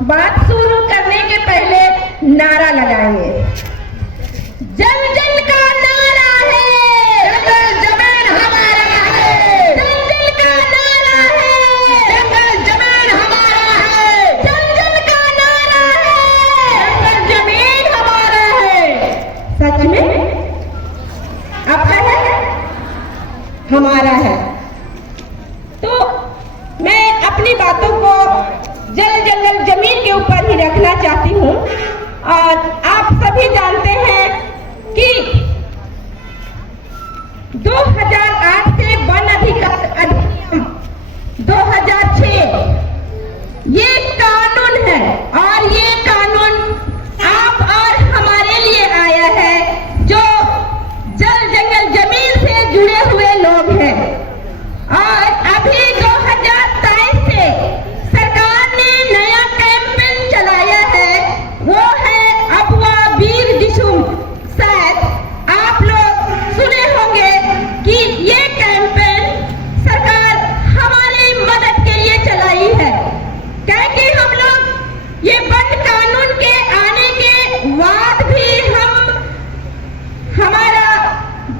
बात शुरू करने के पहले नारा लगाएंगे। जन जन का नारा है, जंगल जमीन हमारा है। जन जन का नारा है, जंगल जमीन हमारा है। जन जन का नारा है, जंगल जमीन हमारा है। सच में आपका है, हमारा है। तो मैं अपनी बातों को जल जंगल जमीन के ऊपर ही रखना चाहती हूँ। और आप सभी जानते हैं कि 2008 से वन अधिकार अधिनियम 2006 ये कानून है और ये कानून आप और हमारे लिए आया है जो जल जंगल जमीन से जुड़े हुए लोग हैं। और अभी 2023 से सरकार ने नया कैंपेन चलाया है, वो है अबुआ वीर दिसुम। शायद आप लोग सुने होंगे कि ये कैंपेन सरकार हमारी मदद के लिए चलाई है, क्योंकि हम लोग ये वन कानून के आने के बाद भी हम हमारा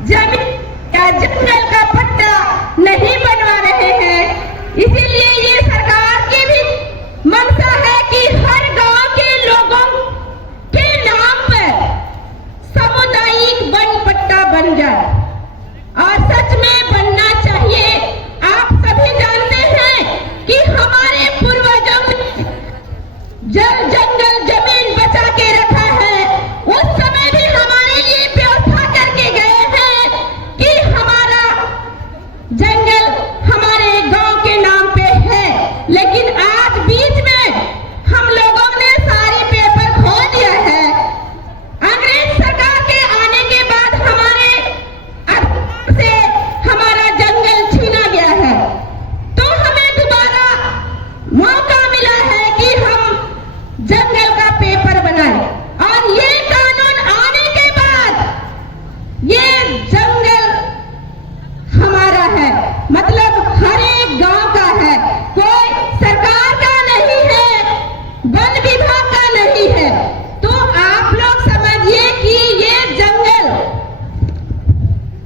जमीन या जंगल का पट्टा नहीं बनवा रहे हैं। इसीलिए ये सरकार की भी मंशा है कि हर गांव के लोगों के नाम पर सामुदायिक वन पट्टा बन जाए और सच में बनना चाहिए। आप सभी जानते हैं कि हमारे पूर्वजों ने जल जंगल जमीन बचा के रखा है। उस समय भी हमारे लिए व्यवस्था करके गए हैं कि हमारा जंगल हमारे गांव के नाम पे है। लेकिन आज बीच में हम लोगों ने सारी पेपर खो दिया है। अंग्रेज सरकार के आने के बाद हमारे अधिकार से हमारा जंगल छीना गया है। तो हमें दोबारा मौका मिला है कि हम जंगल का पेपर बनाएं। और ये कानून आने के बाद ये जंगल हमारा है, मतलब हर एक गांव का है। कोई सरकार का नहीं है, वन विभाग का नहीं है। तो आप लोग समझिए कि ये जंगल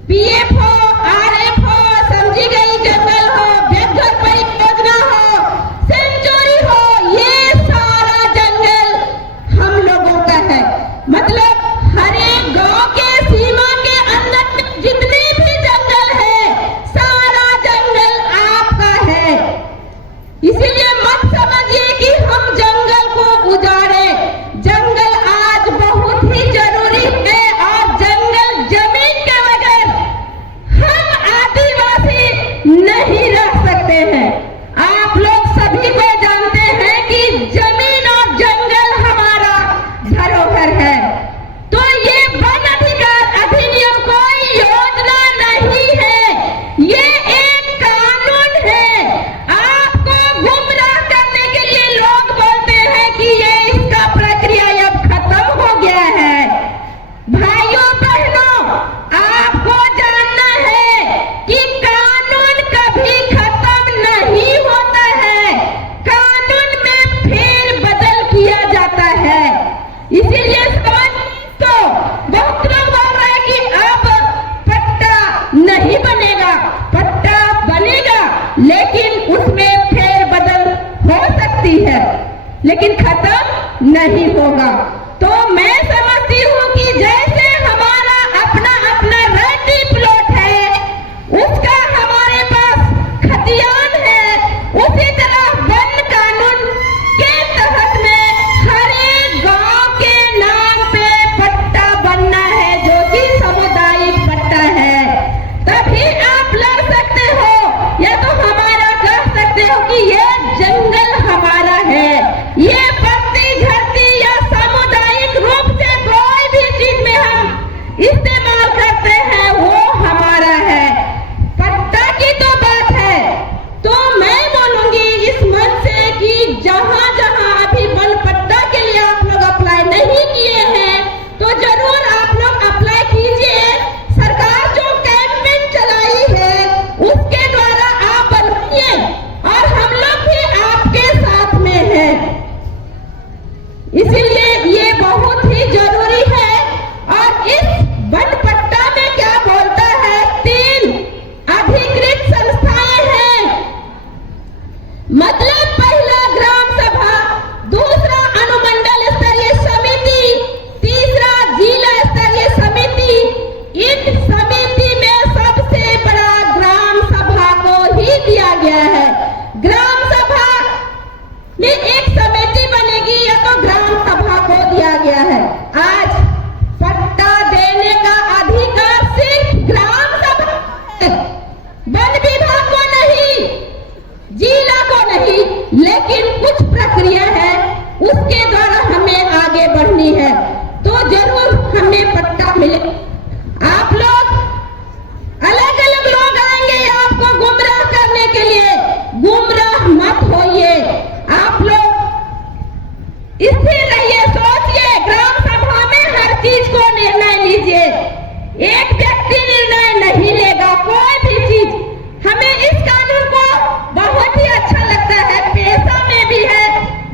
पीएफ हो, आरएफ हो, समझी गई जंगल हो, बेघर परियोजना हो, सेंचुरी हो, ये सारा जंगल हम लोगों का है। मतलब हर एक गांव के सीमा के अंदर जितने भी जंगल है, सारा जंगल आपका है। इसीलिए मत समझिए कि हम जंगल को उजाड़े। जंगल आज बहुत ही जरूरी है और जंगल जमीन के बगैर हम आदिवासी नहीं रह सकते हैं। आप लोग सभी को जानते हैं कि जमीन और जंगल हमारा धरोहर है। तो ये वन अधिकार अधिनियम कोई योजना नहीं है, ये एक कानून है। आपको गुमराह करने के लिए लोग बोलते हैं कि ये इसका प्रक्रिया अब खत्म हो गया है। भाइयों बहनों, आपको जानना है कि कानून कभी खत्म नहीं होता है, कानून में फेरबदल किया जाता है। इसीलिए तो बहुत लोग बोल रहे हैं कि अब पट्टा नहीं बनेगा, पट्टा बनेगा लेकिन उसमें फेरबदल हो सकती है, लेकिन खत्म नहीं होगा। तो मैं समझती हूँ कि जैसे हमारा अपना अपना रेडी प्लॉट है, उसका हमारे पास खतियान है, उसी तरह वन कानून के तहत में हर एक गांव के नाम पे पट्टा बनना है जो कि सामुदायिक पट्टा है। तभी आप लड़ सकते हो या तो हमारा कह सकते हो कि ये जंगल हमारा है। ये पत्ती झड़ती या सामुदायिक रूप से कोई भी चीज में एक समिति बनेगी या तो ग्राम सभा को दिया गया है। आज पट्टा देने का अधिकार सिर्फ ग्राम सभा है, वन विभाग को नहीं, जिला को नहीं, लेकिन कुछ प्रक्रिया है उसके द्वारा हमें आगे बढ़नी है, तो जरूर हमें पट्टा मिले। आप लोग अलग अलग लोग आएंगे आपको गुमराह करने के लिए, गुमराह मत होइए। आप लोग स्थिर रहिए, सोचिए, ग्राम सभा में हर चीज को निर्णय लीजिए। एक व्यक्ति निर्णय नहीं लेगा कोई भी चीज। हमें इस कानून को बहुत ही अच्छा लगता है, पेशा में भी है,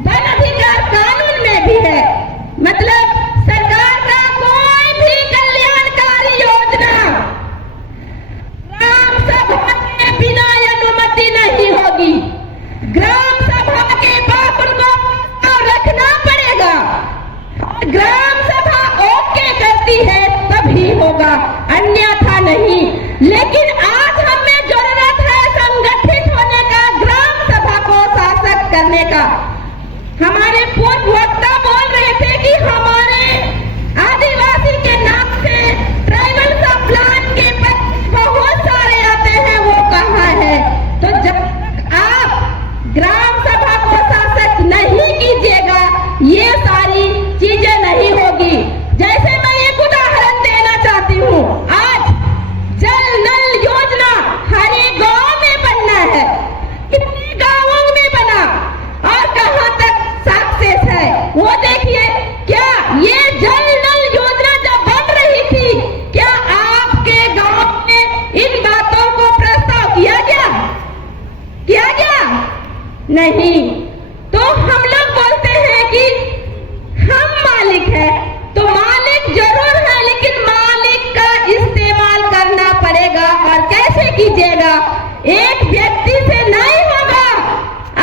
वन अधिकार कानून में भी है। मतलब सरकार का कोई भी कल्याणकारी योजना ग्राम सभा के बिना अनुमति नहीं होगी। ग्राम सभा के पास उनको रखना पड़ेगा। ग्राम सभा ओके करती है तभी होगा, अन्यथा नहीं। लेकिन आज हमें जरूरत है संगठित होने का, ग्राम सभा को शासक करने का। हमारे पूर्व वक्ता बोल रहे थे कि हमारे आदिवासी के नाम से ट्राइबल सब प्लान के बहुत सारे आते हैं, वो कहाँ है? तो जब आप ग्राम सभा को शासक नहीं कीजिएगा, ये सारी चीजें नहीं होगी। जैसे मैं एक उदाहरण देना चाहती हूँ, आज जल नल योजना हर एक गांव में बनना है, कितने गांवों में बना और कहां तक सक्सेस है वो देखिए। क्या ये जल नल योजना जब बन रही थी, क्या आपके गांव में इन बातों को प्रस्ताव किया गया? नहीं। तो हम लोग बोलते हैं कि हम मालिक है, तो मालिक जरूर है, लेकिन मालिक का इस्तेमाल करना पड़ेगा। और कैसे कीजिएगा? एक व्यक्ति से नहीं होगा,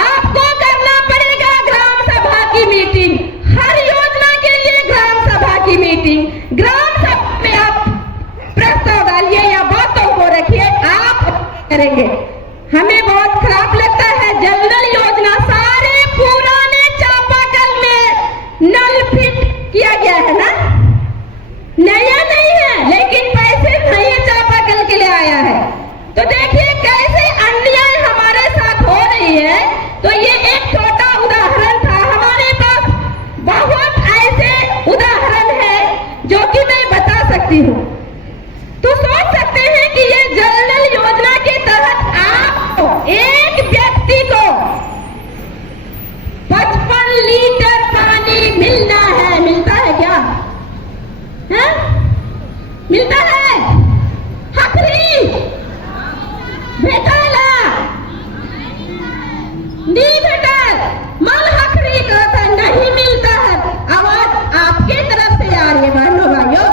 आपको करना पड़ेगा ग्राम सभा की मीटिंग, हर योजना के लिए ग्राम सभा की मीटिंग। ग्राम सभा में आप प्रस्ताव डालिए या बातों को रखिए, आप करेंगे। हमें बहुत खराब लगता है जल नल योजना, सारे पुराने चापाकल में नल फिट किया गया है ना, नया नहीं है, लेकिन पैसे नए चापाकल के लिए आया है। तो देखिए कैसे अन्याय हमारे साथ हो रही है। तो ये एक छोटा उदाहरण था, हमारे पास बहुत ऐसे उदाहरण है जो कि मैं बता सकती हूँ। तो सोच सकते हैं कि ये जल नल योजना के तहत आपको एक व्यक्ति को 55 लीटर पानी मिलना है। मिलता है क्या? है? मिलता है? हकरी भेटाला नहीं भेटा, मल हकरी कहता नहीं मिलता है। आवाज आपके तरफ से आ रही है बहनों भाइयों।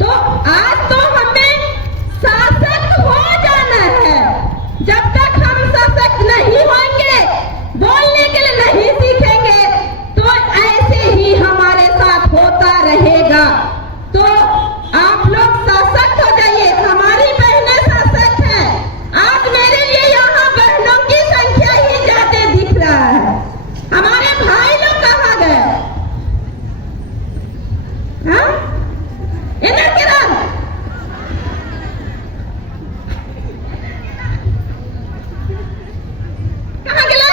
तो आज तो हमें शासक हो जाना है। जब तक हम सशक्त नहीं होंगे, बोलने के लिए नहीं सीखेंगे, तो ऐसे ही हमारे साथ होता रहेगा। तो आप लोग सशक्त हो जाइए, हमारी बहनें सशक्त हैं। आज मेरे लिए यहाँ बहनों की संख्या ही ज्यादा दिख रहा है। हमारे भाई लोग कहाँ गए? हाँ? इधर किरण, कहाँ गया?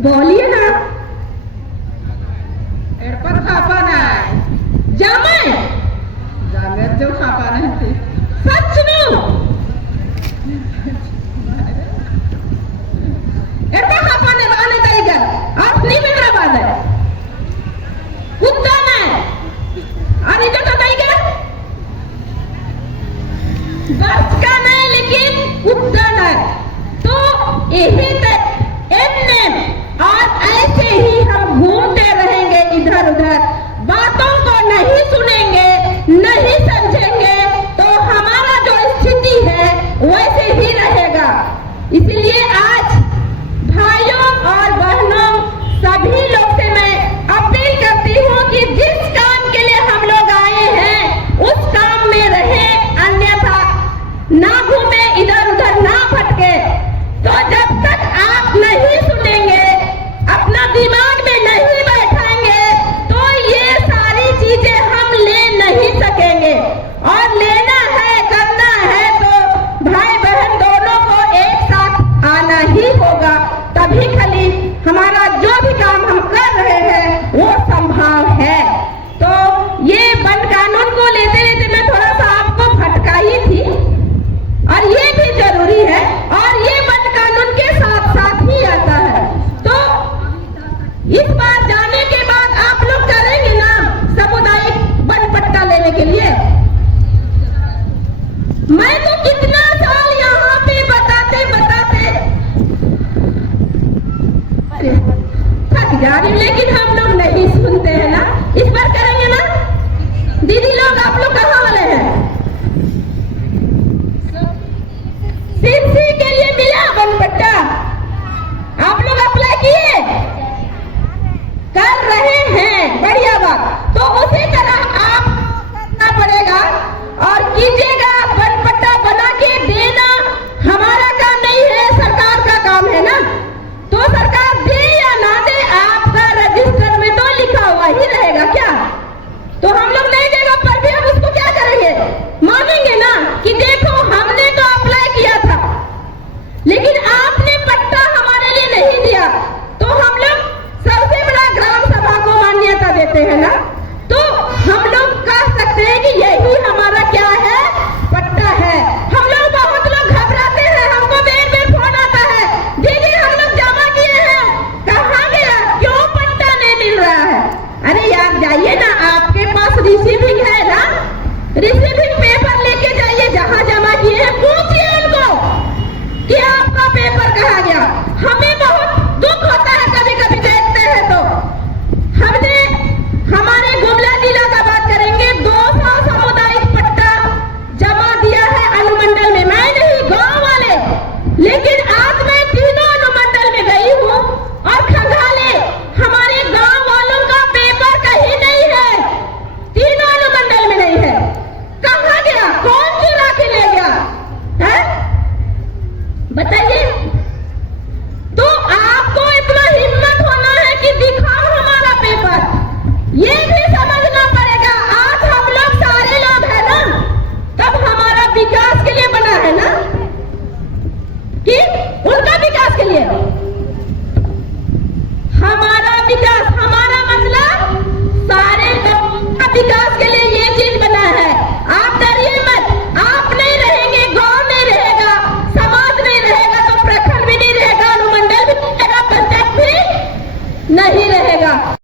बोलिए ना। एरपर खापा नाही जामे जागेत जो खापा नाही सच नु एरपर खापाने आने तरीका असली हैदराबाद है, कुत्ता नहीं। और इधर का तरीका बस का नहीं, लेकिन कुत्ता नहीं। तो यही तक और ऐसे ही हम घूमते रहेंगे इधर उधर, बातों को नहीं सुनेंगे, नहीं समझेंगे, तो हमारा जो स्थिति है वैसे ही रहेगा। इसलिए आज भाइयों और बहनों सभी लोग से मैं अपील करती हूँ कि जिस काम के लिए हम लोग आए हैं उस काम में रहे, अन्यथा ना घूमे, इधर उधर ना भटके। हमें